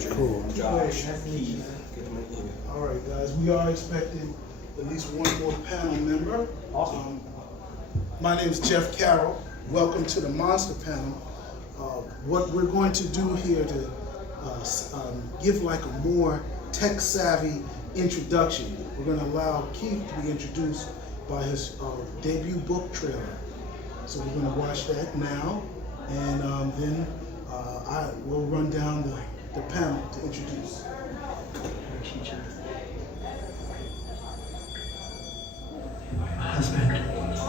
Richard, Cool. Josh, Keith. Good to meet you. All right, guys, we are expecting at least one more panel member. Awesome. My name is Jeff Carroll. Welcome to the Monster Panel. What we're going to do here to give like a more tech-savvy introduction, we're going to allow Keith to be introduced by his debut book trailer. So we're going to watch that now, and then I will run down the panel to introduce. Husband.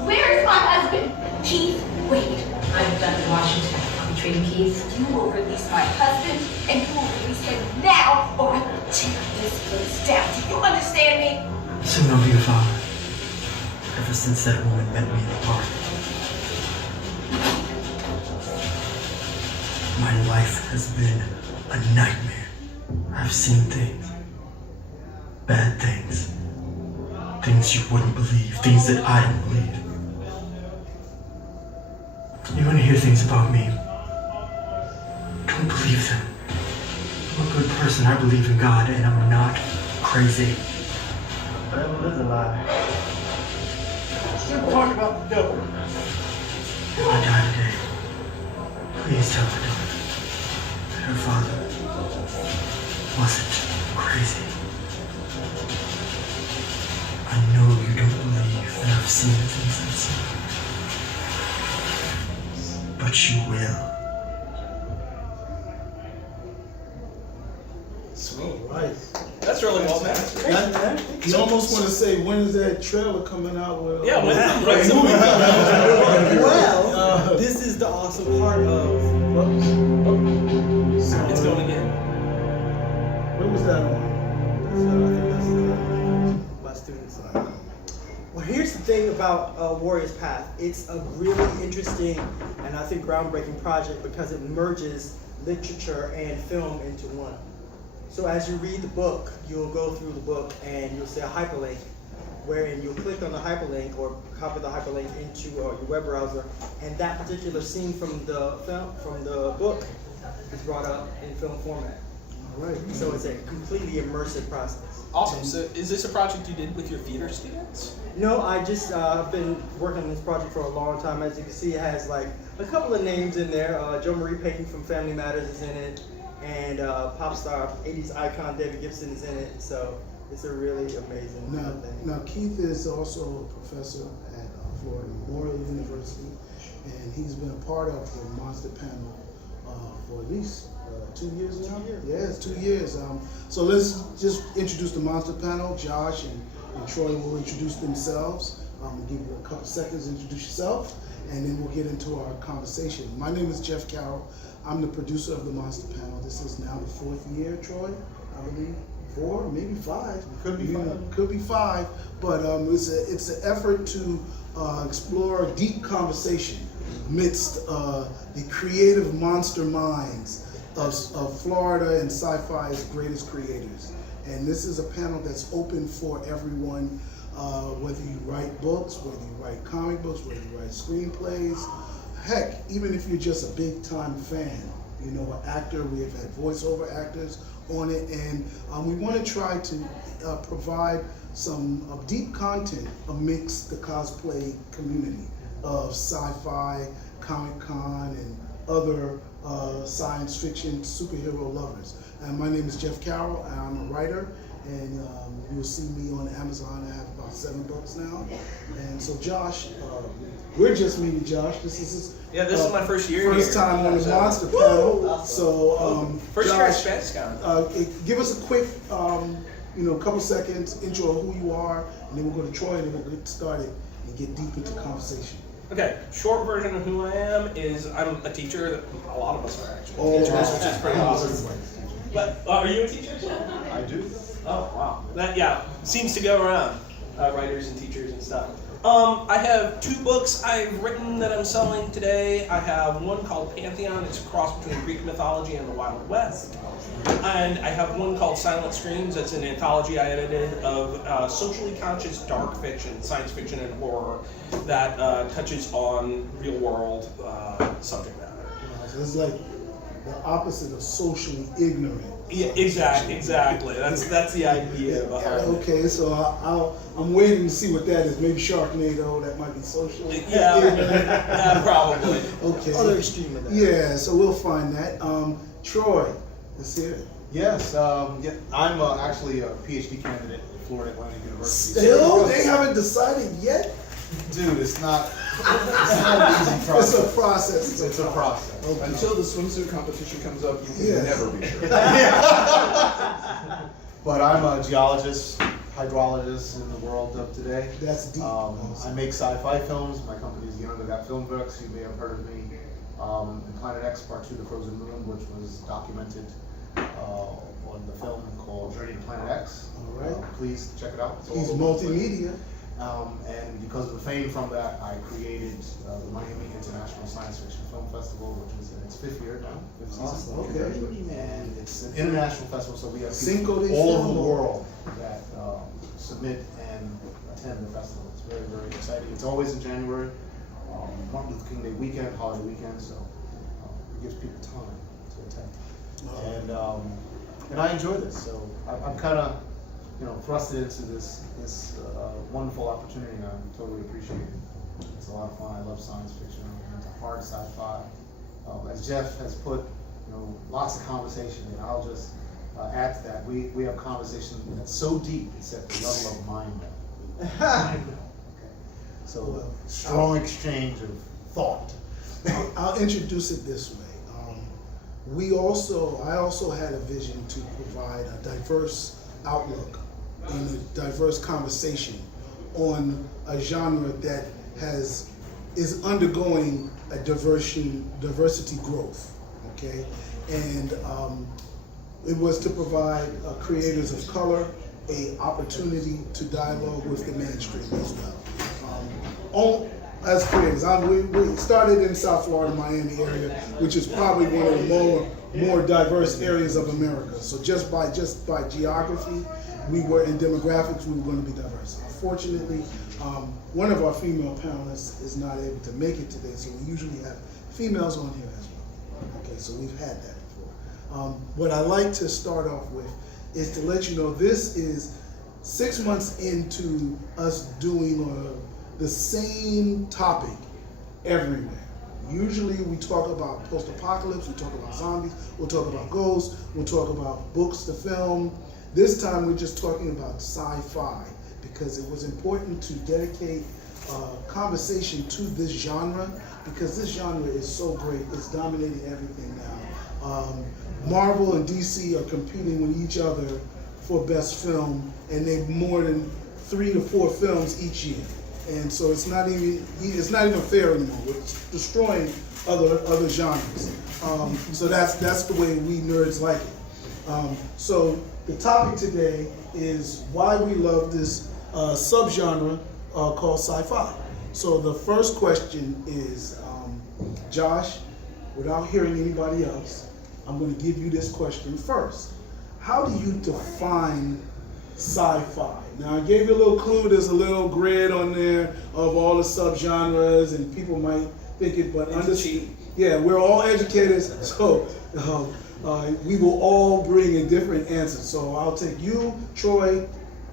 Where is my husband? Keith, wait. I'm done in Washington. I'll be treating Keith. You will release my husband, and you will release him now, or I will tear this place down. Do you understand me? Soon I'll be a father. Ever since that woman met me in the park. My life has been a nightmare. I've seen things. Bad things. Things you wouldn't believe. Things that I don't believe. You want to hear things about me? Don't believe them. I'm a good person. I believe in God, and I'm not crazy. But I live a lie. Still talk about the devil. If I die today, please tell my daughter that her father wasn't crazy. I know you don't believe that I've seen the things I've seen. But you will. Sweet. Right. That's really well done. You almost want to say, when is that trailer coming out? With, Yeah, when's the right so Well, this is the awesome part of. It's going again. When was that on? My students. Well, here's the thing about Warrior's Path. It's a really interesting and I think groundbreaking project because it merges literature and film into one. So as you read the book, you'll go through the book and you'll see a hyperlink, wherein you'll click on the hyperlink or copy the hyperlink into your web browser, and that particular scene from the book is brought up in film format. All right. So it's a completely immersive process. Awesome. So is this a project you did with your theater students? No, I just been working on this project for a long time. As you can see, it has like a couple of names in there. Joe Marie Payton from Family Matters is in it, and pop star 80s icon David Gibson is in it. So it's a really amazing thing. Now Keith is also a professor at Florida Memorial University, and he's been a part of the Monster Panel for at least 2 years now. 2 years. Yeah, it's 2 years. So let's just introduce the Monster Panel. Josh and Troy will introduce themselves. Give you a couple seconds to introduce yourself, and then we'll get into our conversation. My name is Jeff Carroll. I'm the producer of the Monster Panel. This is now the 4th year, Troy, I believe. 4, maybe 5. Could be 5. Could be 5. But it's an effort to explore deep conversation amidst the creative monster minds of Florida and sci-fi's greatest creators. And this is a panel that's open for everyone, whether you write books, whether you write comic books, whether you write screenplays. Heck, even if you're just a big time fan, you know, an actor, we have had voiceover actors on it, and we want to try to provide some deep content amidst the cosplay community of sci-fi, Comic-Con, and other science fiction superhero lovers. And my name is Jeff Carroll, and I'm a writer, and you'll see me on Amazon. I have about 7 books now. And so Josh, we're just meeting Josh. This is This is my first year first here. time on the Monster Panel. So First Josh, year at Spcecon. give us a quick, couple seconds, intro of who you are, and then we'll go to Troy, and then we'll get started and get deep into conversation. Okay, short version of who I am is I'm a teacher. A lot of us are actually teachers, wow. which is pretty awesome. But are you a teacher? I do. Oh wow, that seems to go around, writers and teachers and stuff. I have 2 books I've written that I'm selling today. I have one called Pantheon. It's a cross between Greek mythology and the Wild West. And I have one called Silent Screams. That's an anthology I edited of socially conscious dark fiction, science fiction and horror that touches on real world subject matter. So it's like the opposite of socially ignorant. Yeah, exactly. That's the idea behind it. Okay, so I'm waiting to see what that is. Maybe Sharknado, that might be social. Yeah, probably. Okay. Other extreme of that. Yeah, so we'll find that. Troy, let's hear it. Yes, I'm actually a PhD candidate at Florida Atlantic University. Still? They haven't decided yet? Dude, it's not an easy process. It's a process. It's a process. Okay. Until the swimsuit competition comes up, you can Yes. never be sure. But I'm a geologist, hydrologist in the world of today. That's deep. I make sci-fi films. My company is Younger Got Film Books. You may have heard of me. In Planet X Part 2, The Frozen Moon, which was documented on the film called Journey to Planet X. All right. Please check it out. It's all He's over the place. multimedia. And because of the fame from that, I created the Miami International Science Fiction Film Festival, which was in its 5th year now, 5th season. Awesome. Okay. And it's an international festival, so we have Cinco people de all over Film. the world that submit and attend the festival. It's very, very exciting. It's always in January, Martin Luther King Day weekend, holiday weekend, so it gives people time to attend. And I enjoy this, so I'm kind of thrusted into this wonderful opportunity. I totally appreciate it. It's a lot of fun. I love science fiction. I'm into hard sci-fi. As Jeff has put, lots of conversation, and I'll just add to that. We have conversation that's so deep, it's at the level of mind level. Okay. So strong exchange of thought. I'll introduce it this way. I also had a vision to provide a diverse outlook and a diverse conversation on a genre that is undergoing a diversity growth. Okay, and it was to provide creators of color a opportunity to dialogue with the mainstream as well. As creators, we started in South Florida, Miami area, which is probably one of the more diverse areas of America. So just by geography, we were in demographics, we were going to be diverse. Unfortunately, one of our female panelists is not able to make it today, so we usually have females on here as well. Okay, so we've had that before. What I like to start off with is to let you know this is 6 months into us doing the same topic everywhere. Usually we talk about post-apocalypse, we talk about zombies, we'll talk about ghosts, we'll talk about books to film. This time we're just talking about sci-fi because it was important to dedicate conversation to this genre because this genre is so great, it's dominating everything now. Marvel and DC are competing with each other for best film, and they've more than 3 to 4 films each year. And so it's not even fair anymore. We're destroying other genres. So that's the way we nerds like it. So the topic today is why we love this subgenre called sci-fi. So the first question is, Josh, without hearing anybody else, I'm going to give you this question first. How do you define sci-fi? Now, I gave you a little clue. There's a little grid on there of all the subgenres, and people might think it, but yeah, we're all educators, so we will all bring a different answer. So I'll take you, Troy,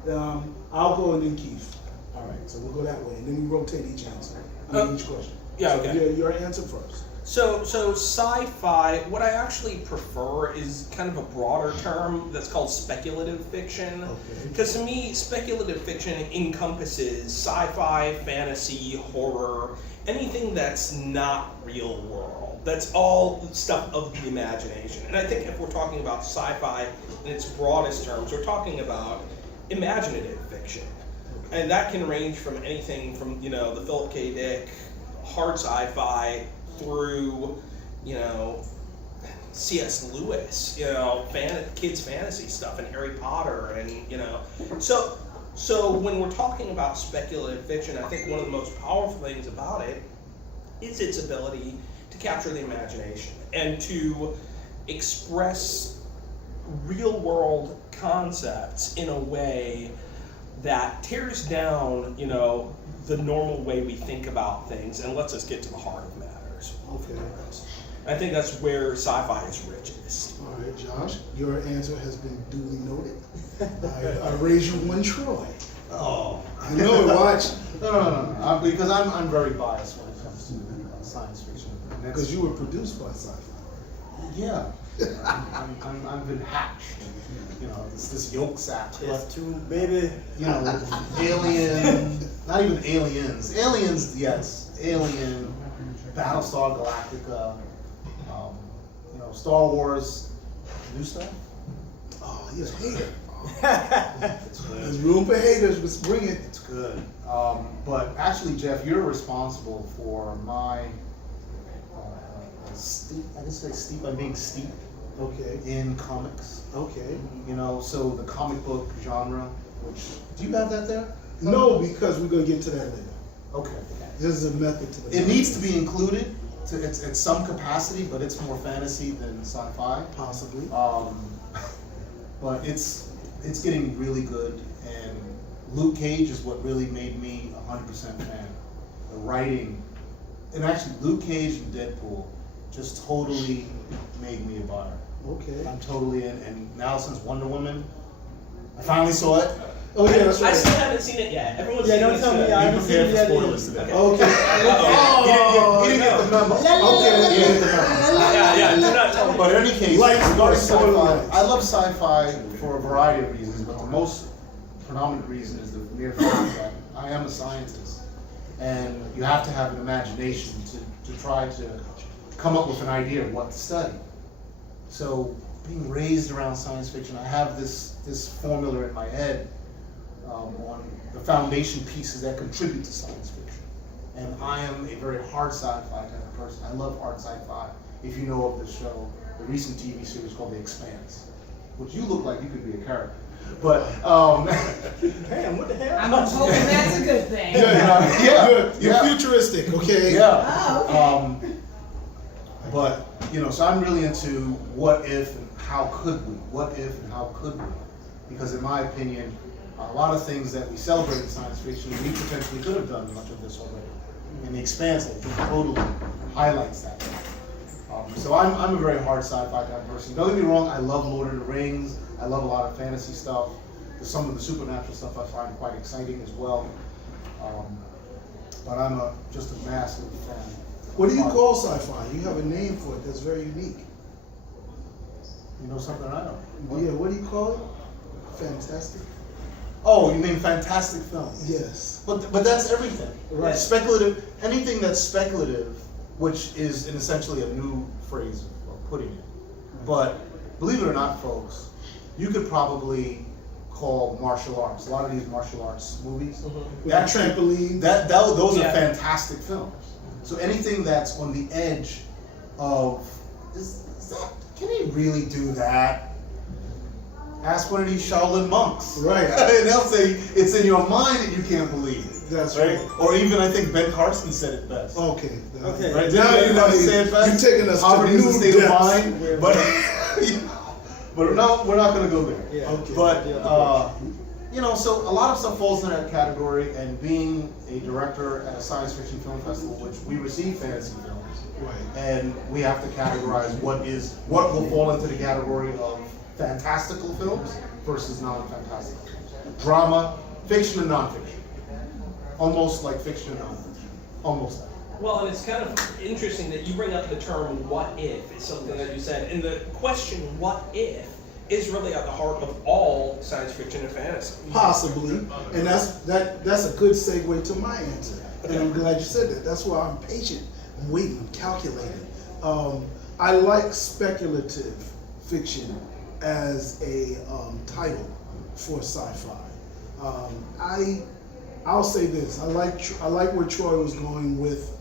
I'll go, and then Keith. All right, so we'll go that way, and then we rotate each answer, each question. Yeah, so okay. Your answer first. So sci-fi, what I actually prefer is kind of a broader term that's called speculative fiction. Okay. Because to me, speculative fiction encompasses sci-fi, fantasy, horror, anything that's not real world. That's all stuff of the imagination. And I think if we're talking about sci-fi in its broadest terms, we're talking about imaginative fiction. And that can range from anything from, the Philip K. Dick, hard sci-fi, through, C.S. Lewis, kids fantasy stuff, and Harry Potter, and So when we're talking about speculative fiction, I think one of the most powerful things about it is its ability to capture the imagination and to express real-world concepts in a way that tears down, the normal way we think about things and lets us get to the heart of matters. Okay. I think that's where sci-fi is richest. All right, Josh, your answer has been duly noted. I raise you 1 Troy. Oh. I know it, watch. No. Because I'm very biased when it comes to science fiction. Because you were produced by sci-fi. Yeah. I've been hatched. You know, this yolk sack. It's too, baby. You know, alien, not even aliens. Aliens, yes. Alien, Battlestar Galactica, you know, Star Wars, new stuff. Oh, he's a hater. It's good. There's room for haters, let's bring it. It's good. But actually, Jeff, you're responsible for my, I just say steep, I'm being steeped Okay, in comics. okay. You know, so the comic book genre, which, do you have that there? No, because we're gonna get to that later. Okay. This is a method to the It needs to be included to it's some capacity, but it's more fantasy than sci-fi. possibly. But it's getting really good, and Luke Cage is what really made me 100% fan. The writing, and actually Luke Cage and Deadpool just totally made me a buyer. Okay. I'm totally in, and now since Wonder Woman, I finally saw it. Oh yeah, that's I right. still haven't seen it yet. Everyone's Yeah, seen don't it. tell me. It's I good. haven't seen it yet. Spoilers today. Okay. He didn't get the memo. Okay. He didn't get the memo. Yeah, do not tell me. But in any case, Lights, regarding spoiler sci-fi, lights. I love sci-fi for a variety of reasons, but the most predominant reason is the mere fact that I am a scientist, and you have to have an imagination to try to come up with an idea of what to study. So being raised around science fiction, I have this formula in my head on the foundation pieces that contribute to science fiction. And I am a very hard sci-fi type of person. I love hard sci-fi. If you know of the show, the recent TV series called The Expanse, which you look like you could be a character. But Damn, what the hell? I'm hoping that's a good thing. You're futuristic, okay? yeah. Oh, okay. But you know, so I'm really into what if and how could we? What if and how could we? Because in my opinion, a lot of things that we celebrate in science fiction, we potentially could have done much of this already. And The Expanse, I think, totally highlights that. So I'm a very hard sci-fi type of person. Don't get me wrong, I love Lord of the Rings. I love a lot of fantasy stuff. Some of the supernatural stuff I find quite exciting as well. But I'm just a massive fan. What do you call sci-fi? You have a name for it that's very unique. You know something I don't? Yeah, what do you call it? Fantastic? Oh, you mean fantastic film? Yes. But that's everything. Right. Speculative, anything that's speculative, which is essentially a new phrase of putting it. But believe it or not, folks, you could probably call martial arts. A lot of these martial arts movies, With a trampoline. those are Yeah. fantastic films. So anything that's on the edge of, is that, can he really do that? Ask one of these Shaolin monks. Right. And they'll say it's in your mind and you can't believe it. That's right. right. Or even I think Ben Carson said it best. Okay. Okay. Right? Now Didn't you know Ben say it best? you're taking us Poverty to is a new state of depths. mind. But but no, we're not gonna go there. Yeah. Okay. But you know, so a lot of stuff falls in that category, and being a director at a science fiction film festival, which we receive fantasy films, Right. and we have to categorize what will fall into the category of fantastical films versus non-fantastical films. Drama, fiction and non-fiction. Almost like fiction and non-fiction. Almost like. Well, and it's kind of interesting that you bring up the term "what if" is something that you said, and the question "what if" is really at the heart of all science fiction and fantasy. Possibly, and that's a good segue to my answer. And I'm glad you said that. That's why I'm patient. I'm waiting. I'm calculating. I like speculative fiction as a title for sci-fi. I'll say this. I like where Troy was going with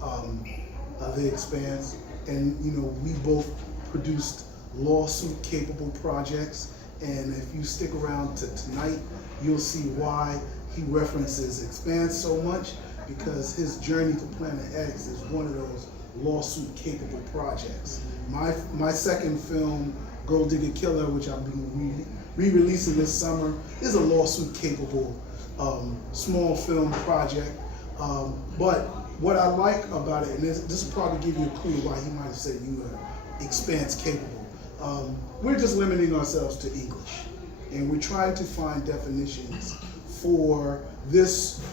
The Expanse, and you know we both produced lawsuit-capable projects, and if you stick around to tonight, you'll see why he references Expanse so much, because his journey to Planet X is one of those lawsuit-capable projects. My second film, Gold Digger Killer, which I'll be re-releasing this summer, is a lawsuit-capable small film project. But what I like about it, and this will probably give you a clue why he might have said you expanse capable. We're just limiting ourselves to English, and we're trying to find definitions for this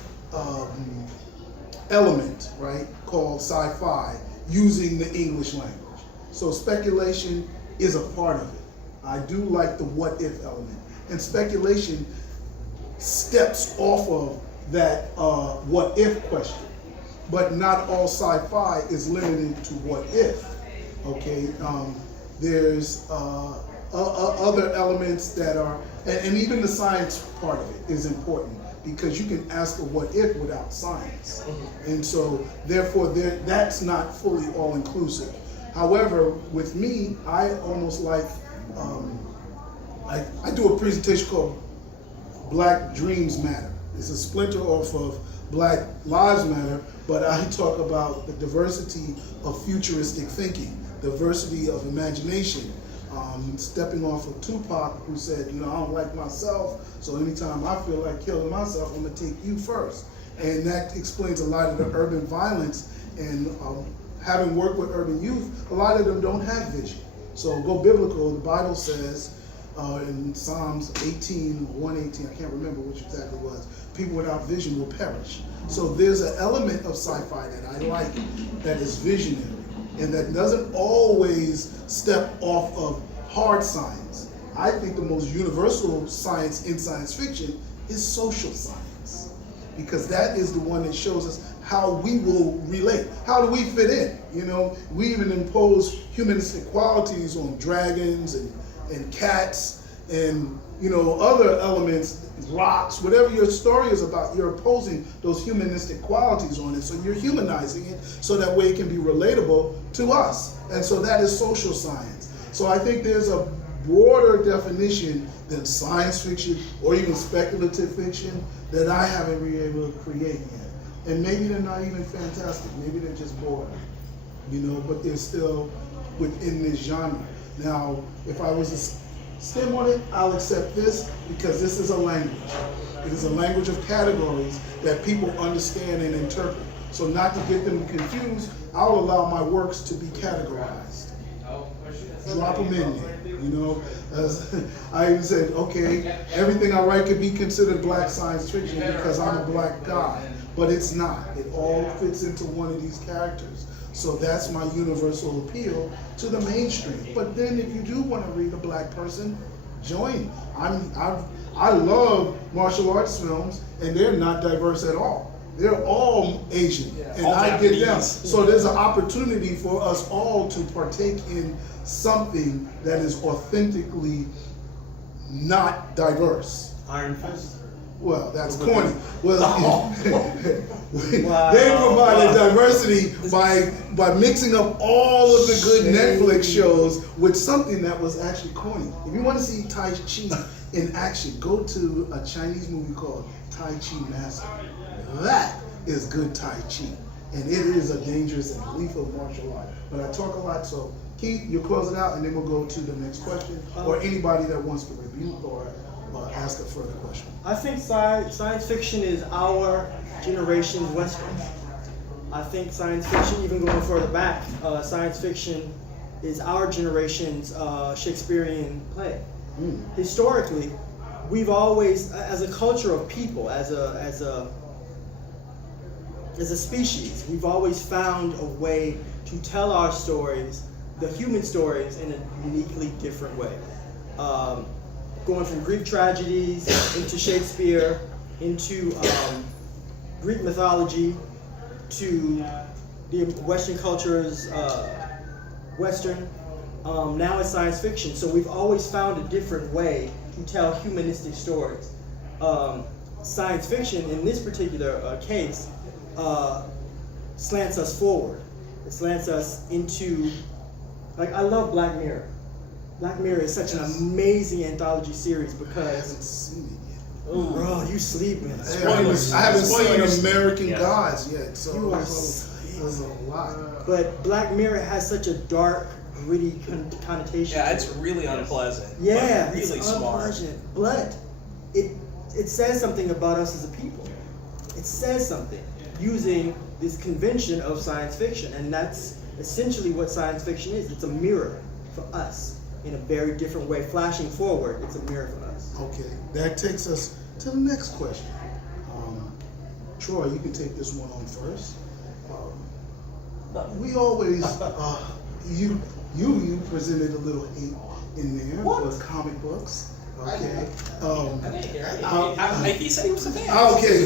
element, right, called sci-fi, using the English language. So speculation is a part of it. I do like the what if element, and speculation steps off of that what if question. But not all sci-fi is limited to what if. Okay, there's other elements that are, and even the science part of it is important, because you can ask a what if without science, and so therefore that's not fully all inclusive. However, with me, I almost like I do a presentation called Black Dreams Matter. It's a splinter off of Black Lives Matter, but I talk about the diversity of futuristic thinking, diversity of imagination. Stepping off of Tupac, who said, I don't like myself, so anytime I feel like killing myself, I'm gonna take you first. And that explains a lot of the urban violence, and having worked with urban youth, a lot of them don't have vision. So go biblical, the Bible says in Psalms 118, I can't remember which exactly was, people without vision will perish. So there's an element of sci-fi that I like that is visionary, and that doesn't always step off of hard science. I think the most universal science in science fiction is social science, because that is the one that shows us how we will relate. How do we fit in? We even impose humanistic qualities on dragons and cats and other elements, rocks, whatever your story is about, you're imposing those humanistic qualities on it. So you're humanizing it so that way it can be relatable to us. And so that is social science. So I think there's a broader definition than science fiction or even speculative fiction that I haven't been able to create yet. And maybe they're not even fantastic. Maybe they're just boring, but they're still within this genre. Now, if I was to stem on it, I'll accept this, because this is a language. It is a language of categories that people understand and interpret. So not to get them confused, I'll allow my works to be categorized. Drop them in there, As I even said, okay, everything I write could be considered Black science fiction because I'm a Black guy, but it's not. It all fits into one of these characters. So that's my universal appeal to the mainstream. But then if you do want to read a Black person, join. I love martial arts films, and they're not diverse at all. They're all Asian, and all I get them. Japanese. So there's an opportunity for us all to partake in something that is authentically not diverse. Iron Fist. Well, that's corny. Well, Wow. they provided diversity by mixing up all of the good Netflix shows with something that was actually corny. If you want to see Tai Chi in action, go to a Chinese movie called Tai Chi Master. That is good Tai Chi, and it is a dangerous and lethal martial art. But I talk a lot, so Keith, you close it out, and then we'll go to the next question, or anybody that wants to review or ask a further question. I think science fiction is our generation's Western. I think science fiction, even going further back, science fiction is our generation's Shakespearean play. Historically, we've always, as a culture of people, as a species, we've always found a way to tell our stories, the human stories, in a uniquely different way. Going from Greek tragedies into Shakespeare, into Greek mythology, to the Western culture's Western, now it's science fiction. So we've always found a different way to tell humanistic stories. Science fiction, in this particular case, slants us forward. It slants us into, I love Black Mirror. Black Mirror is such an amazing anthology series I because, haven't seen it yet. bro, you sleeping. I haven't Spoilers. seen American Yes. Gods yet, so You are there's a lot. But Black Mirror has such a dark, gritty connotation. Yeah, to it's it. really unpleasant. Yeah, but really it's smart. unpleasant. But it says something about us as a people. It says something using this convention of science fiction, and that's essentially what science fiction is. It's a mirror for us in a very different way. Flashing forward, it's a mirror for us. Okay, that takes us to the next question. Troy, you can take this one on first. We always, you presented a little hate in there for comic books. Okay. He said he was a fan. Okay,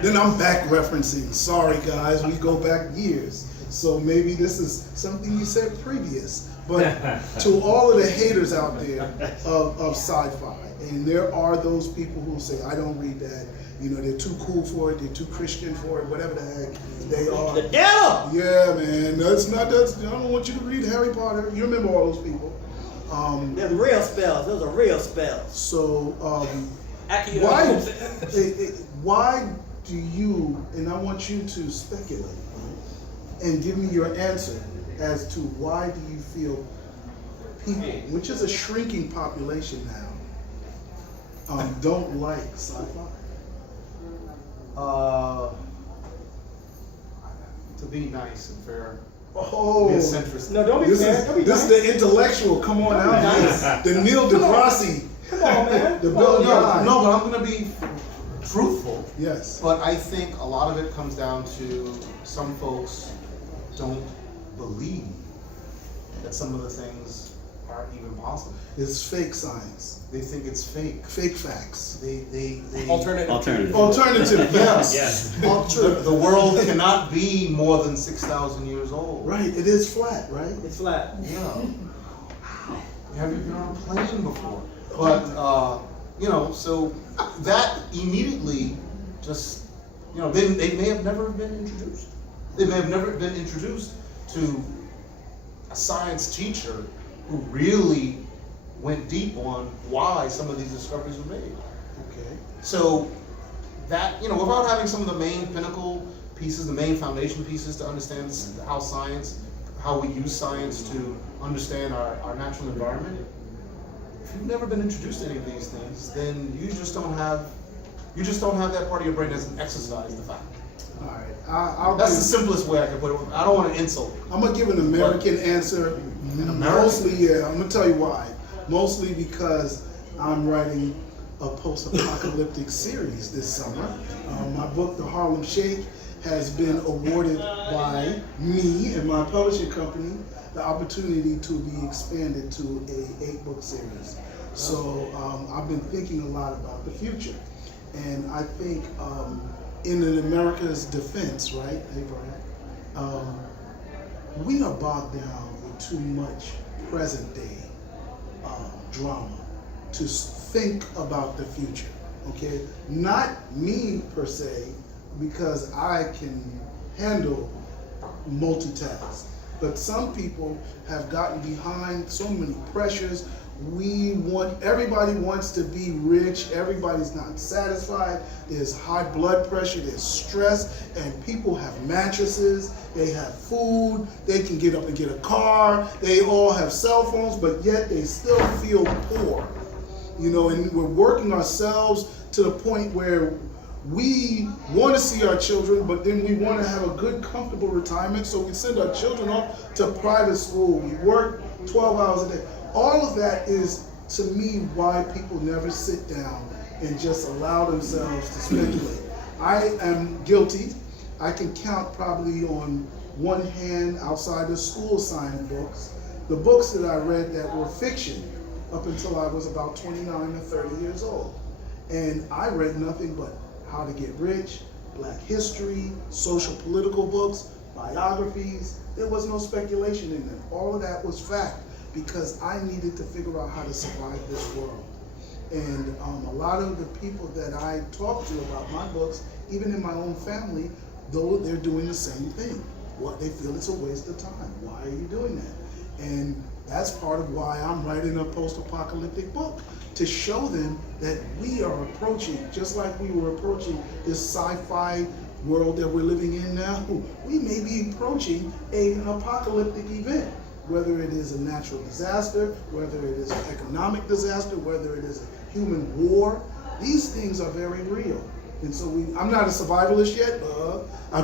then I'm back referencing. Sorry guys, we go back years. So maybe this is something you said previous. But to all of the haters out there of sci-fi, and there are those people who say, I don't read that, you know, they're too cool for it, they're too Christian for it, whatever the heck they are. The devil! Yeah, man, I don't want you to read Harry Potter. You remember all those people. They're the real spells. Those are real spells. So, Accio. why do you, and I want you to speculate, and give me your answer as to why do you feel people, which is a shrinking population now, don't like sci-fi? To be nice and fair. Oh, Be a centrist. No, don't be this fair. Don't be is this nice. is the intellectual. Come on out, nice. the Neil deGrasse, Come on, man. the Come Bill on, Nye. No, but I'm gonna be truthful. Yes. But I think a lot of it comes down to some folks don't believe that some of the things are even possible. It's fake science, They think it's fake. fake facts. They Alternative. Alternative, yes. Yes. The world cannot be more than 6,000 years old. Right, it is flat, right? It's flat. Yeah. Have you been on a plane before? But, so that immediately just, they may have never been introduced. They may have never been introduced to a science teacher who really went deep on why some of these discoveries were made. Okay. So that, without having some of the main pinnacle pieces, the main foundation pieces to understand how we use science to understand our natural environment, if you've never been introduced to any of these things, then you just don't have that part of your brain that doesn't exercise the fact. All right. That's the simplest way I can put it. I don't want to insult. I'm gonna give an American answer. An American? Mostly, yeah. I'm gonna tell you why. Mostly because I'm writing a post-apocalyptic series this summer. My book, The Harlem Shake, has been awarded by me and my publishing company the opportunity to be expanded to a 8-book series. So I've been thinking a lot about the future, and I think in an America's defense, right, hey Brian, we are bogged down with too much present day drama to think about the future. Okay, not me per se, because I can handle multitask. But some people have gotten behind so many pressures. Everybody wants to be rich. Everybody's not satisfied. There's high blood pressure, there's stress, and people have mattresses, they have food, they can get up and get a car, they all have cell phones, but yet they still feel poor. And we're working ourselves to the point where we want to see our children, but then we want to have a good, comfortable retirement, so we send our children off to private school. We work 12 hours a day. All of that is, to me, why people never sit down and just allow themselves to speculate. I am guilty. I can count probably on one hand, outside of school science books, the books that I read that were fiction up until I was about 29 or 30 years old. And I read nothing but How to Get Rich, Black history, social political books, biographies. There was no speculation in them. All of that was fact, because I needed to figure out how to survive this world. And a lot of the people that I talk to about my books, even in my own family, though they're doing the same thing. They feel it's a waste of time. Why are you doing that? And that's part of why I'm writing a post-apocalyptic book, to show them that we are approaching, just like we were approaching this sci-fi world that we're living in now, we may be approaching an apocalyptic event, whether it is a natural disaster, whether it is an economic disaster, whether it is a human war. These things are very real. And so I'm not a survivalist yet. I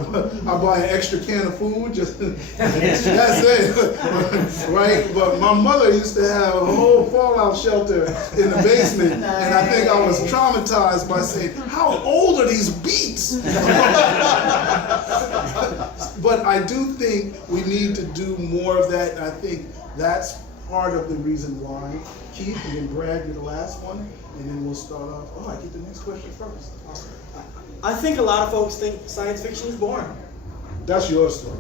buy an extra can of food, just that's it, right? But my mother used to have a whole fallout shelter in the basement, and I think I was traumatized by saying, "How old are these beets?" But I do think we need to do more of that, and I think that's part of the reason why. Keith, and then Brad, you're the last one, and then we'll start off. Oh, I get the next question first. I think a lot of folks think science fiction is boring. That's your story.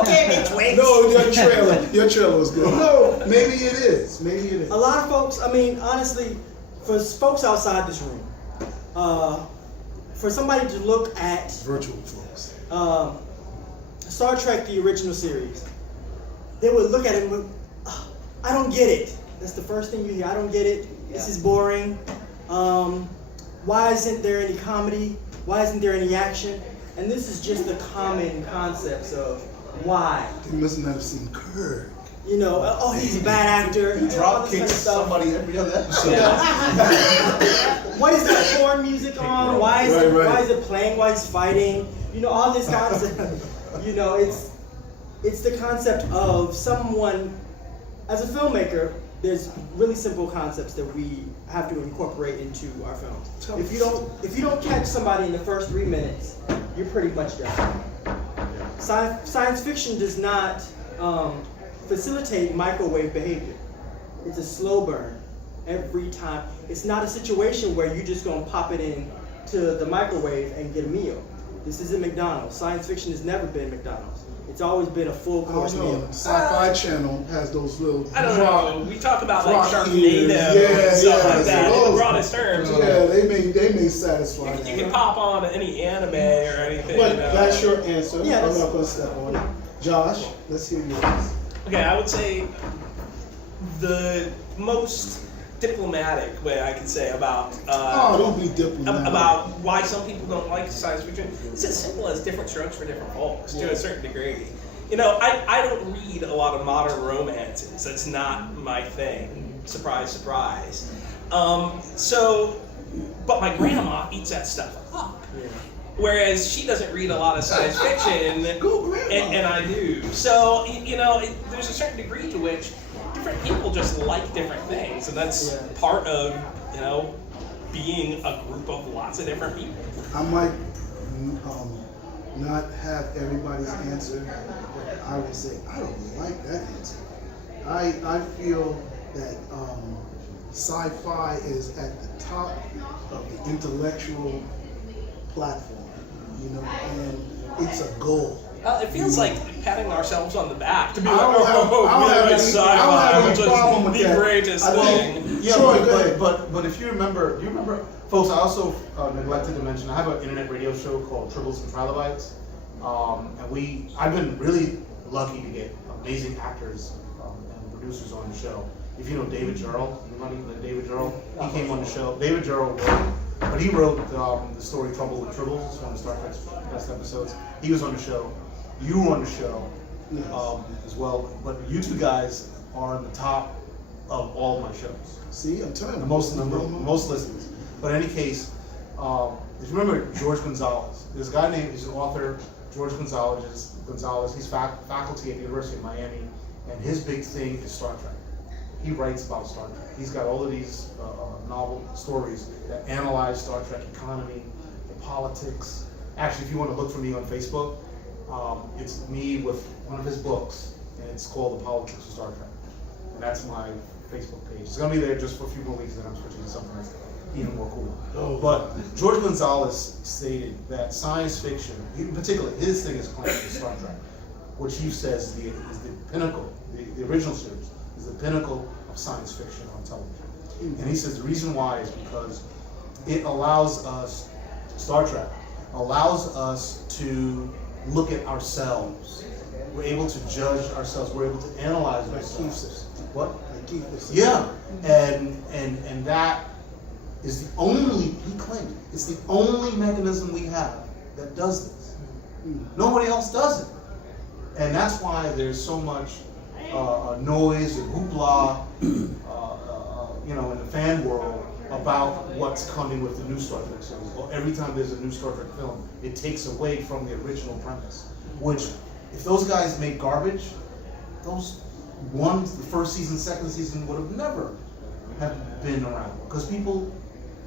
Okay, Mitch, wait. No, your trailer was good. No, maybe it is. Maybe it is. A lot of folks, I mean, honestly, for folks outside this room, for somebody to look at Virtual folks. Star Trek, the original series, they would look at it and go, "Oh, I don't get it." That's the first thing you hear. I don't get it. This is boring. Why isn't there any comedy? Why isn't there any action? And this is just the common concepts of why. They must not have seen Kirk. You know, oh, he's a bad actor. Drop kicks somebody every other episode. What is that porn music on? Why is why is it playing? Why is fighting? You know, all this concept. You know, it's the concept of someone as a filmmaker. There's really simple concepts that we have to incorporate into our films. If you don't catch somebody in the first 3 minutes, you're pretty much done. Science fiction does not facilitate microwave behavior. It's a slow burn every time. It's not a situation where you're just gonna pop it in to the microwave and get a meal. This isn't McDonald's. Science fiction has never been McDonald's. It's always been a full course meal. Sci-Fi Channel has those little. I don't know. We talk about like rock Sharknado ears. and stuff like that in those- the broadest terms. Yeah, they may satisfy You that. can pop on any anime or anything. But that's your answer. Yeah, I'm that's- not going to step on it. Josh, let's hear yours. Okay, I would say the most diplomatic way I can say about Don't be diplomatic. about why some people don't like science fiction. It's as simple as different strokes for different folks to a certain degree. You know, I don't read a lot of modern romances. That's not my thing. Surprise, surprise. But my grandma eats that stuff up. Yeah. Whereas she doesn't read a lot of science fiction, and I do. So, you know, there's a certain degree to which different people just like different things, and that's part of, you know, being a group of lots of different people. I might not have everybody's answer, but I would say I don't like that answer. I feel that sci-fi is at the top of the intellectual platform, you know, and it's a goal. It feels like patting ourselves on the back to be I like, don't have- oh, I don't have any- sci-fi, I don't have any which problem with is the that. greatest I thing. think- Yeah, Troy, go ahead. but if you remember, folks, I also neglected to mention, I have an internet radio show called Tribbles and Trilobites. And I've been really lucky to get amazing actors and producers on the show. If you know David Jarrell, anybody know David Jarrell? He came on the show. David Jarrell wrote the story Trouble with Tribbles. It's one of Star Trek's best episodes. He was on the show. You were on the show as well. But you two guys are on the top of all my shows. See, I'm telling you. The most listens. But in any case, if you remember George Gonzalez, there's a guy he's an author, George Gonzalez. He's faculty at the University of Miami, and his big thing is Star Trek. He writes about Star Trek. He's got all of these novel stories that analyze Star Trek economy, the politics. Actually, if you want to look for me on Facebook, it's me with one of his books, and it's called The Politics of Star Trek. And that's my Facebook page. It's gonna be there just for a few more weeks, and then I'm switching to something that's even more cool. But George Gonzalez stated that science fiction, in particular, his thing is claimed to Star Trek, which he says is the pinnacle, the original series, is the pinnacle of science fiction on television. And he says the reason why is because it allows us, Star Trek, allows us to look at ourselves. We're able to judge ourselves. We're able to analyze ourselves. What? Yeah, and that is the only, he claims, it's the only mechanism we have that does this. Nobody else does it. And that's why there's so much noise and hoopla, in the fan world about what's coming with the new Star Trek series. Or every time there's a new Star Trek film, it takes away from the original premise. Which, if those guys make garbage, the first season, second season would have never have been around. Because people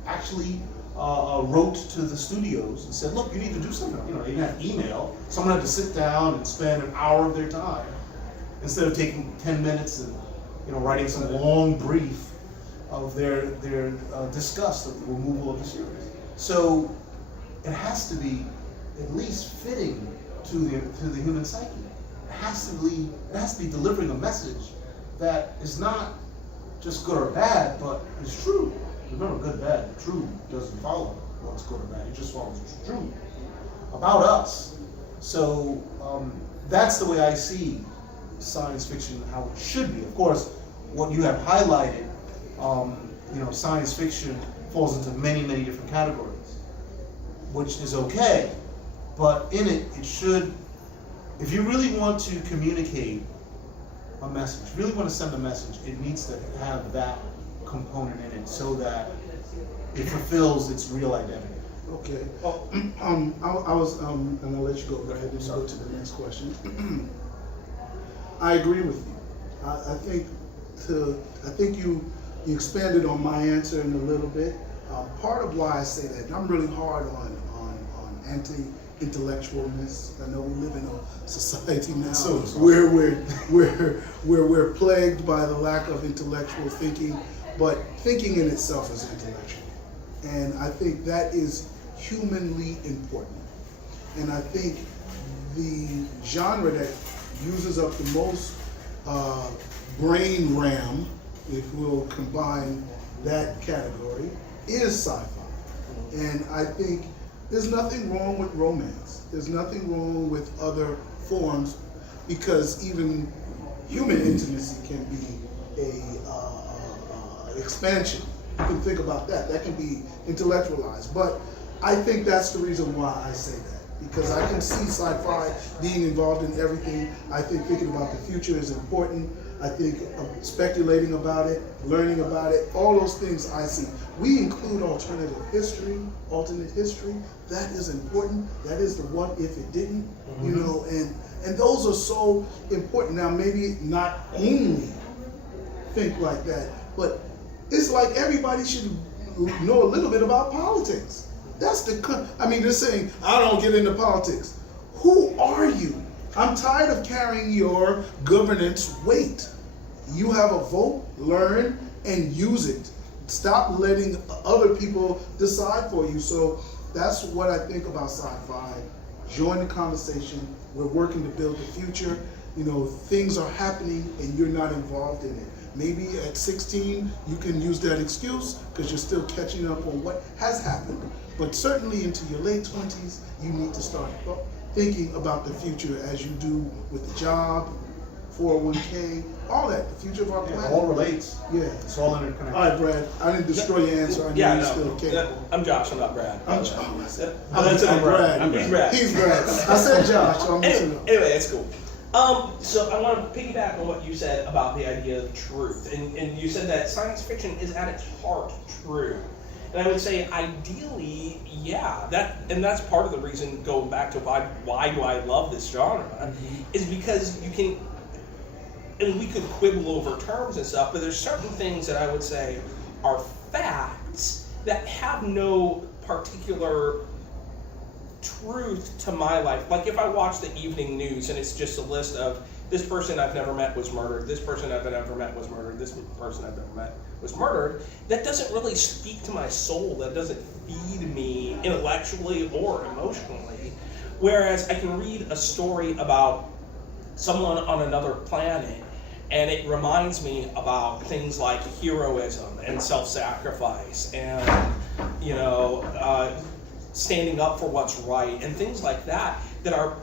actually wrote to the studios and said, look, you need to do something. You know, they didn't have email. Someone had to sit down and spend an hour of their time instead of taking 10 minutes and writing some long brief of their disgust of the removal of the series. So it has to be at least fitting to the human psyche. It has to be delivering a message that is not just good or bad, but is true. Remember, good, bad, true doesn't follow what's good or bad. It just follows what's true about us. So that's the way I see science fiction, how it should be. Of course, what you have highlighted, science fiction falls into many, many different categories, which is okay. But in it should, if you really want to communicate a message, really want to send a message, it needs to have that component in it so that it fulfills its real identity. Okay. I was, and I'll let you go. Go ahead and go to the next question. I agree with you. I think you expanded on my answer in a little bit. Part of why I say that, and I'm really hard on anti-intellectualness. I know we live in a society now where we're plagued by the lack of intellectual thinking, but thinking in itself is intellectual. And I think that is humanly important. And I think the genre that uses up the most brain RAM, if we'll combine that category, is sci-fi. And I think there's nothing wrong with romance. There's nothing wrong with other forms, because even human intimacy can be a expansion. You can think about that. That can be intellectualized. But I think that's the reason why I say that, because I can see sci-fi being involved in everything. I think thinking about the future is important. I think speculating about it, learning about it, all those things I see. We include alternate history. That is important. That is the what if it didn't, and those are so important. Now, maybe not only think like that, but it's like everybody should know a little bit about politics. That's they're saying, I don't get into politics. Who are you? I'm tired of carrying your governance weight. You have a vote, learn, and use it. Stop letting other people decide for you. So that's what I think about sci-fi. Join the conversation. We're working to build the future. Things are happening and you're not involved in it. Maybe at 16, you can use that excuse because you're still catching up on what has happened. But certainly into your late 20s, you need to start thinking about the future as you do with the job, 401k, all that, the future of our planet. It all relates. Yeah. It's all interconnected. All right, Brad, I didn't destroy your answer. I know you're still capable. I'm Josh, I'm not Brad. I'm Josh. I'm Brad. He's Brad. He's Brad. I said Josh, so I'm missing up. Anyway, it's cool. So I want to piggyback on what you said about the idea of truth. And you said that science fiction is at its heart true. And I would say ideally, yeah, that's part of the reason, going back to why do I love this genre, is because you can, and we could quibble over terms and stuff, but there's certain things that I would say are facts that have no particular truth to my life. Like if I watch the evening news and it's just a list of this person I've never met was murdered, this person I've never met was murdered, this person I've never met was murdered, that doesn't really speak to my soul. That doesn't feed me intellectually or emotionally. Whereas I can read a story about someone on another planet and it reminds me about things like heroism and self-sacrifice and, standing up for what's right and things like that are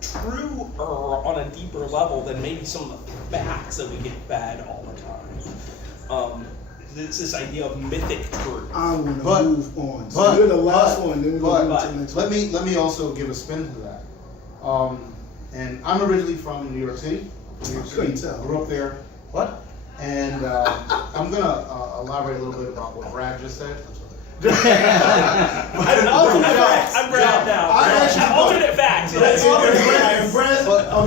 truer on a deeper level than maybe some of the facts that we get fed all the time. It's this idea of mythic truth. I want to move on. So you're the last one. Then we'll go to the next one. Let me also give a spin to that. And I'm originally from New York City. Couldn't tell. Grew up there. What? And I'm gonna elaborate a little bit about what Brad just said. Alternate facts. I'm Brad now. Alternate facts.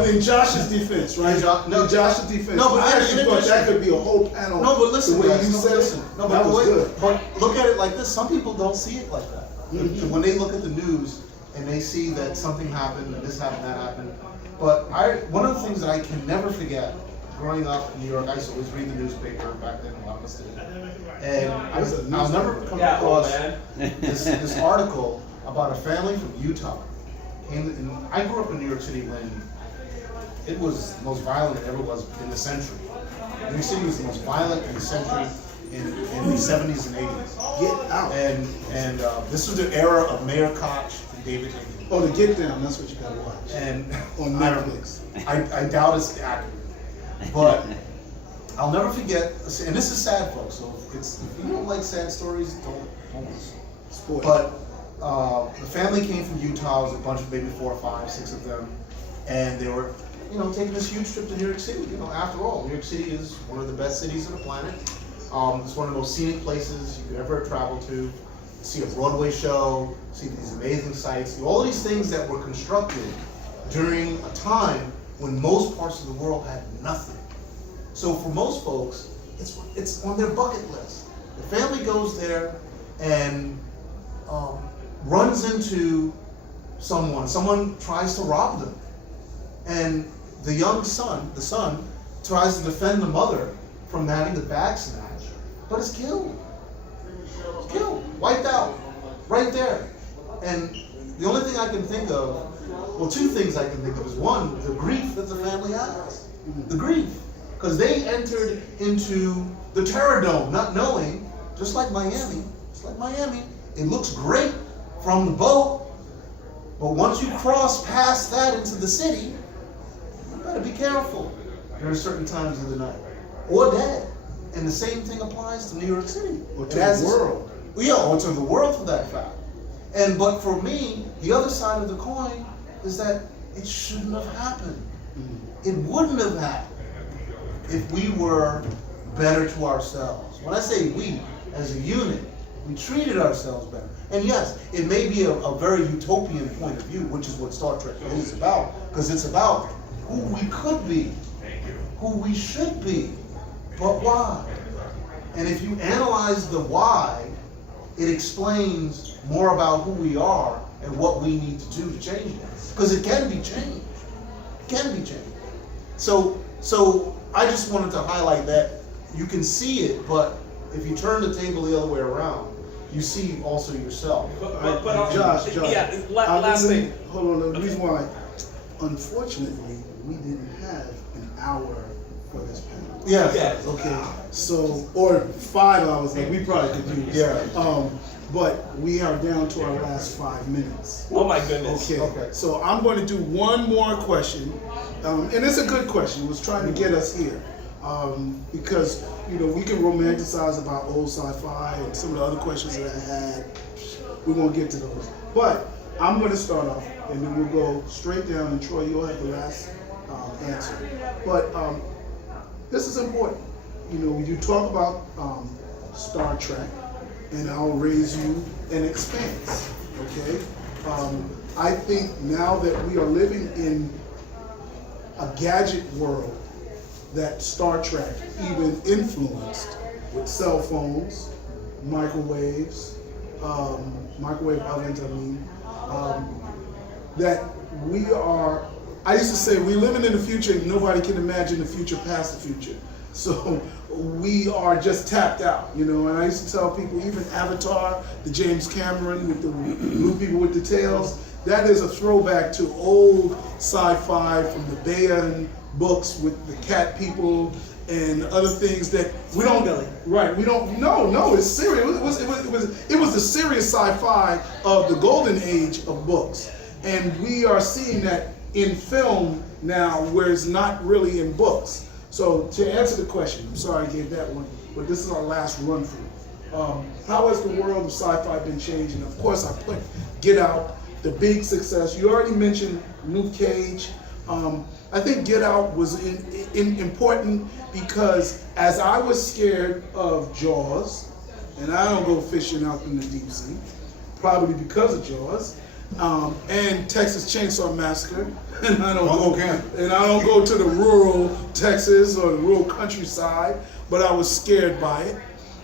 In Josh's defense, right? No, Josh's defense. No, but I actually in thought addition- that could be a whole panel. No, but listen, the way guys, you no, said listen. it. No, that but was wait, good. but look at it like this. Some people don't see it like that. When they look at the news and they see that something happened, this happened, that happened. But one of the things that I can never forget, growing up in New York, I used to always read the newspaper back then, a lot of us did. And I'll never come across this article about a family from Utah. I grew up in New York City when it was the most violent it ever was in the century. New York City was the most violent in the century in the 70s and 80s. Get out. And this was the era of Mayor Koch and David Higgins. Oh, the Get Down, that's what you gotta watch. And on Netflix. I doubt it's accurate. But I'll never forget, and this is sad, folks, so if you don't like sad stories, don't listen. Sport. But the family came from Utah. It was a bunch of maybe 4 or 5, 6 of them, and they were, taking this huge trip to New York City. After all, New York City is one of the best cities on the planet. It's one of the most scenic places you could ever travel to. See a Broadway show, see these amazing sights, all these things that were constructed during a time when most parts of the world had nothing. So for most folks, it's on their bucket list. The family goes there and runs into someone tries to rob them. And the son tries to defend the mother from having the bag snatched, but is killed. It's killed, wiped out, right there. And the only thing I can think of, well, 2 things I can think of is one, the grief that the family has. The grief. Because they entered into the Terror Dome not knowing, just like Miami, it looks great from the boat, but once you cross past that into the city, you better be careful. There are certain times of the night, or day. And the same thing applies to New York City. Or to the world. Or to the world for that fact. But for me, the other side of the coin is that it shouldn't have happened. It wouldn't have happened if we were better to ourselves. When I say we, as a unit, we treated ourselves better. And yes, it may be a very utopian point of view, which is what Star Trek is about, because it's about who we could be, who we should be, but why? And if you analyze the why, it explains more about who we are and what we need to do to change it. Because it can be changed. It can be changed. So I just wanted to highlight that you can see it, but if you turn the table the other way around, you see also yourself. Josh, yeah, last thing. Hold on, the reason why, unfortunately, we didn't have an hour for this panel. Yeah. Okay, so, or 5 hours like we probably could use. Yeah. But we are down to our last 5 minutes. Oh my goodness. Okay. So I'm going to do one more question, and it's a good question. It was trying to get us here, because we can romanticize about old sci-fi and some of the other questions that I had. We won't get to those, but I'm going to start off, and then we'll go straight down. And Troy, you'll have the last answer. But this is important. You talk about Star Trek, and I'll raise you an expanse. Okay. I think now that we are living in a gadget world that Star Trek even influenced with cell phones, microwaves, microwave ovens, that I used to say we're living in the future and nobody can imagine the future past the future. So we are just tapped out, and I used to tell people, even Avatar, the James Cameron with the blue people with the tails, that is a throwback to old sci-fi from the Bayan books with the cat people and other things that we don't. Right, we don't. No, it's serious. It was the serious sci-fi of the golden age of books, and we are seeing that in film now, where it's not really in books. So to answer the question, I'm sorry I gave that one, but this is our last run through. How has the world of sci-fi been changing? Of course, I put Get Out, the big success. You already mentioned Luke Cage. I think Get Out was important because as I was scared of Jaws, and I don't go fishing out in the deep sea, probably because of Jaws, and Texas Chainsaw Massacre, and I don't go to the rural Texas or the rural countryside, but I was scared by it.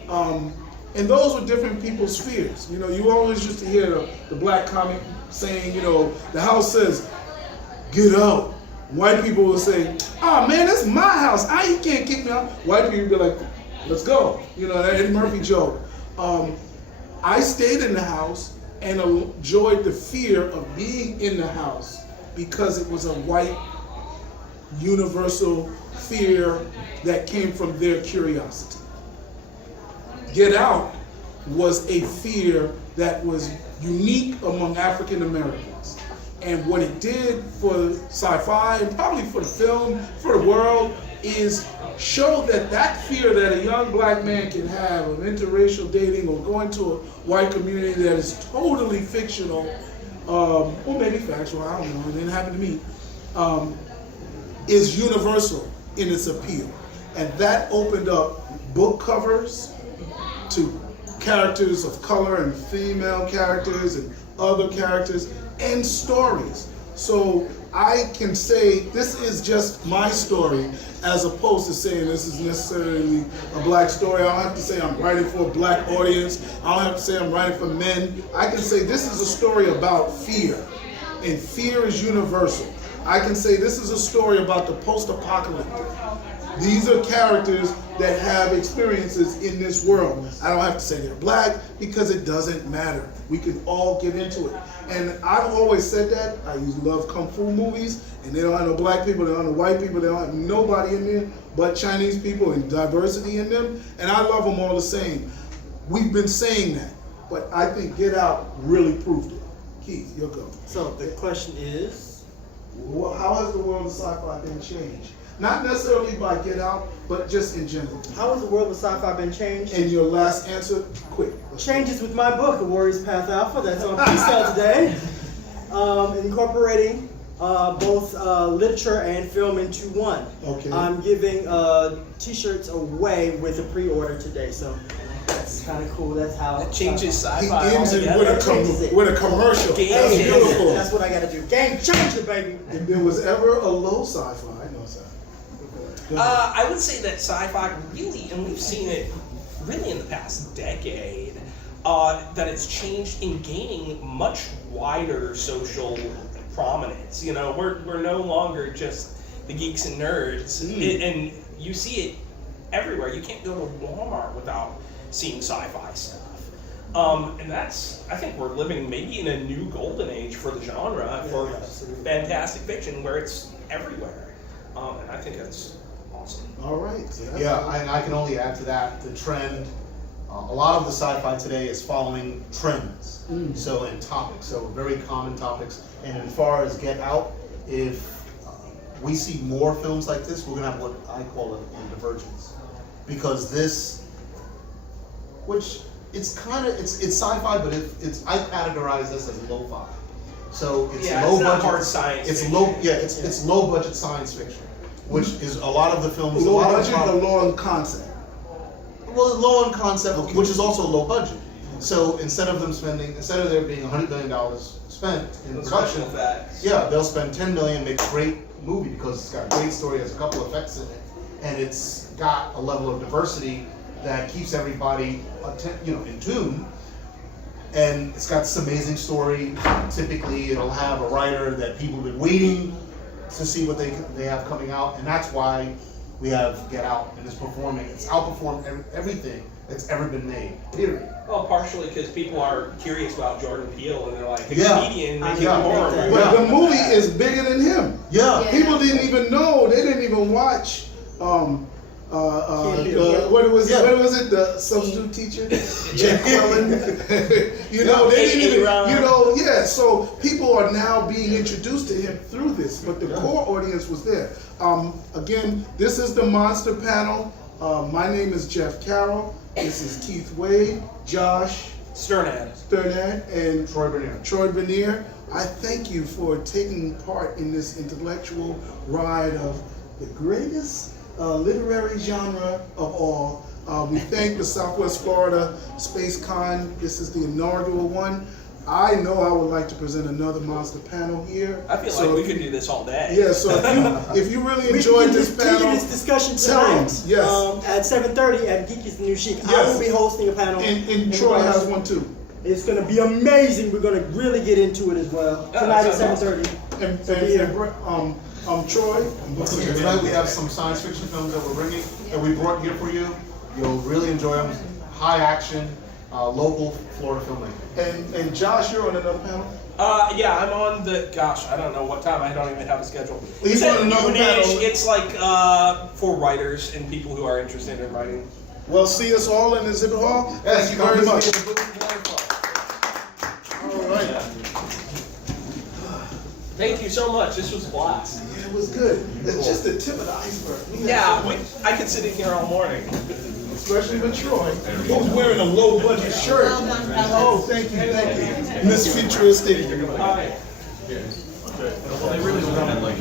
And those were different people's fears. You know, you always used to hear the black comic saying, you know, the house says, "Get out." White people will say, "Oh man, that's my house. You can't kick me out." White people be like, "Let's go." You know, that Eddie Murphy joke. I stayed in the house and enjoyed the fear of being in the house because it was a white, universal fear that came from their curiosity. Get Out was a fear that was unique among African Americans. And what it did for sci-fi and probably for the film, for the world, is show that fear that a young black man can have of interracial dating or going to a white community that is totally fictional, or maybe factual, I don't know, it didn't happen to me, is universal in its appeal. And that opened up book covers to characters of color and female characters and other characters and stories. So I can say this is just my story as opposed to saying this is necessarily a black story. I don't have to say I'm writing for a black audience. I don't have to say I'm writing for men. I can say this is a story about fear, and fear is universal. I can say this is a story about the post-apocalyptic. These are characters that have experiences in this world. I don't have to say they're black because it doesn't matter. We can all get into it. And I've always said that. I used to love Kung Fu movies, and they don't have no black people, they don't have no white people, they don't have nobody in there but Chinese people and diversity in them. And I love them all the same. We've been saying that, but I think Get Out really proved it. Keith, you'll go. So the question is, How has the world of sci-fi been changed? Not necessarily by Get Out, but just in general. how has the world of sci-fi been changed? And your last answer, quick. Changes with my book, The Warrior's Path Alpha, that's on pre-sale today. Incorporating both literature and film into one. Okay. I'm giving t-shirts away with a pre-order today, so that's kind of cool. That's how That changes He sci-fi ends it altogether. with a commercial. Game That's changer. beautiful. That's what I got to do. Game changer, baby. If there was ever a low sci-fi, no sci-fi. Go ahead. I would say that sci-fi really, and we've seen it really in the past decade, that it's changed in gaining much wider social prominence. You know, we're no longer just the geeks and nerds, and you see it everywhere. You can't go to Walmart without seeing sci-fi stuff. And that's, I think we're living maybe in a new golden age for the genre, for fantastic fiction, where it's everywhere. And I think that's awesome. All right. Yeah, and I can only add to that, the trend, a lot of the sci-fi today is following trends. So in topics, so very common topics. And as far as Get Out, if we see more films like this, we're gonna have what I call a divergence. Because this, which it's kind of, it's sci-fi, but I categorize this as lo-fi. So it's Yeah, low it's not budget. hard science It's fiction. it's low budget science fiction, which is a lot of the films. Low a lot budget of or low on concept? well, low on concept, Okay. which is also low budget. So instead of there being $100 million spent in production, Special effects. yeah, they'll spend $10 million, make a great movie because it's got a great story, has a couple of effects in it, and it's got a level of diversity that keeps everybody, in tune. And it's got this amazing story. Typically, it'll have a writer that people have been waiting to see what they have coming out, and that's why we have Get Out, and it's performing. It's outperformed everything that's ever been made. Period. Well, partially because people are curious about Jordan Peele, and they're like, a Yeah. comedian making Yeah. a horror movie. But Yeah. the movie is bigger than him. Yeah. People didn't even know. They didn't even watch. What was Yeah. it? The substitute teacher, Jake Quillen. They didn't even. Yeah. So people are now being introduced to him through this, but the core audience was there. Again, this is the Monster Panel. My name is Jeff Carroll. This is Keith Wade, Josh, Strnad. and Troy Brenier. Troy Brenier. I thank you for taking part in this intellectual ride of the greatest literary genre of all. We thank the Southwest Florida Spcecon. This is the inaugural one. I know I would like to present another monster panel here. I feel like we could do this all day. Yeah, so if you really enjoyed this panel, continue this discussion tell tonight. them, yes. At 7:30 at Geek is the New Chic. I Yes. will be hosting a panel. And Troy has one too. It's going to be amazing. We're going to really get into it as well. Tonight at 7:30. And Troy. Tonight we have some science fiction films that we're bringing, that we brought here for you. You'll really enjoy them. High action, local Florida filmmaking. And Josh, you're on another panel. Yeah, I'm on the. Gosh, I don't know what time. I don't even have a schedule. He's It's at on another noonish. panel. It's like for writers and people who are interested in writing. Well, see us all in the exhibit hall. Yes, Thank you very much. Wonderful. All right. Thank you so much. This was a blast. Yeah, it was good. It's just the tip of the iceberg. Yeah, I could sit in here all morning. Especially with Troy, who's wearing a low budget shirt. Oh, thank you, Miss Futuristic. All right. They really wanted like